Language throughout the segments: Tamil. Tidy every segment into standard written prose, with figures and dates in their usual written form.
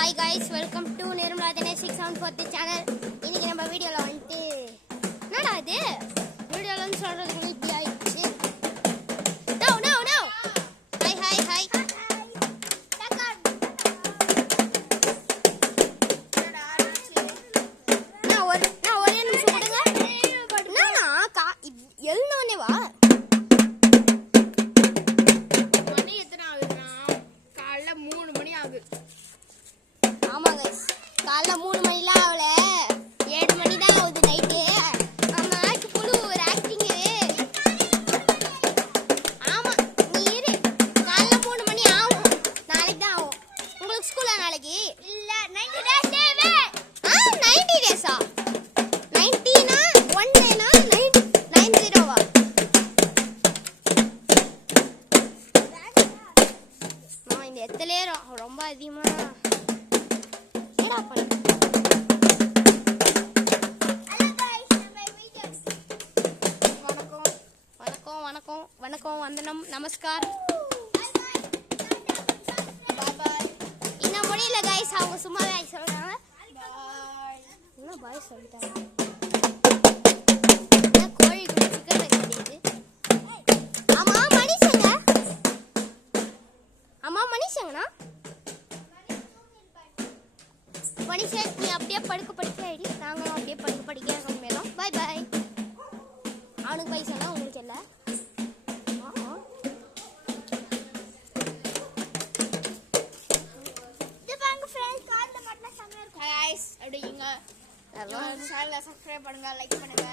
Hi guys, welcome to Nirmala Dinesh 674 channel. இன்னைக்கு நம்ம வீடியோல வந்து என்னடா இது வீடியோல சொல்றதுக்கு இப்படி ஆயிடுச்சு. No. Hi. நான் ஒரே நிமிஷம் கொடுங்க. நானா எழுந்தோனே வா. மணி எத்தனை ஆகுதுன்னா காலைல 3 மணி ஆகுது. ஆமா கைஸ், காலைல 3 மணிலாம் ஆகல, 7 மணி தான் ஆகுது நைட்டு. ஆமா புழு ஒரு ஆக்டிங். ஆமா நீ இரு, காலைல 3 மணி ஆகும், நாளைக்கு தான் ஆகும். உங்களுக்கு ஸ்கூலா நாளைக்கு? இல்ல 90 டேஸ் தேவே. 90 டேஸா? 90னா 1 டேனா 90வா? நான் இந்த எத்தலே ரொம்ப அதிகமா வணக்கம் வந்தனம் நமஸ்கார். இன்னும் முடியல கைஸ், அவங்க சும்மா பாய் சொல்றாங்க. என்ன பாய் சொல்லிட்டாங்க? கோழி சிக்கன் வைக்கிறது. ஆமா மனுஷங்கண்ணா மனுஷன், நீ அப்படியே படுக்க ஐடி, நாங்களும் அப்படியே படிக்க மேலும். பாய். அவனுக்கு பாய் சொன்னா உங்களுக்கு இல்லை. சப்ஸ்கிரைப் பண்ணுங்க, லைக் பண்ணுங்க,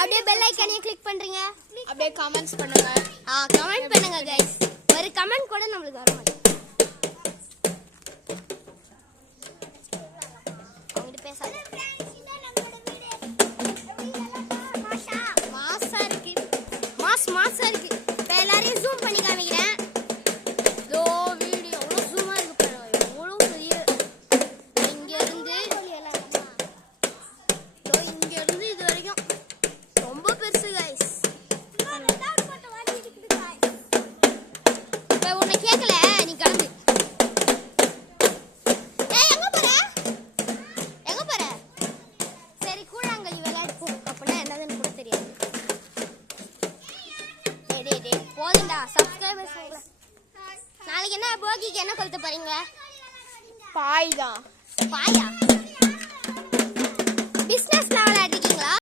அப்படியே பெல் ஐகானையும் கிளிக் பண்றீங்க, அப்படியே கமெண்ட்ஸ் பண்ணுங்க. கமெண்ட் பண்ணுங்க गाइस. ஒரு கமெண்ட் கூட நமக்கு வர மாட்டேங்குது. அவங்க பேசாத. மாசா இருக்கு. இப்ப எல்லாரையும் ஜூம் பண்ணி காமிக்கிறேன். இதோ வீடியோ எவ்வளவு ஜூமா இருக்கு பாருங்க, எவ்வளவு பெரிய. இங்க இருந்து இது வரைக்கும் ரொம்ப பெருசு गाइस. இப்ப உன்னை கேட்கல, நீ கிளம்பு. எங்க போற? சரி கூழாங்கல் விளையாடுவோம். அப்படின்னா என்னதுன்னு கூட தெரியாது. போதுண்டா, சப்ஸ்கிரைபர்ஸ் உங்களை. நாளைக்கு என்ன போகிக்கு என்ன கொளுத்த போறீங்க? பாய் தான். பாயா? பிசினஸ்ல விளையாடு.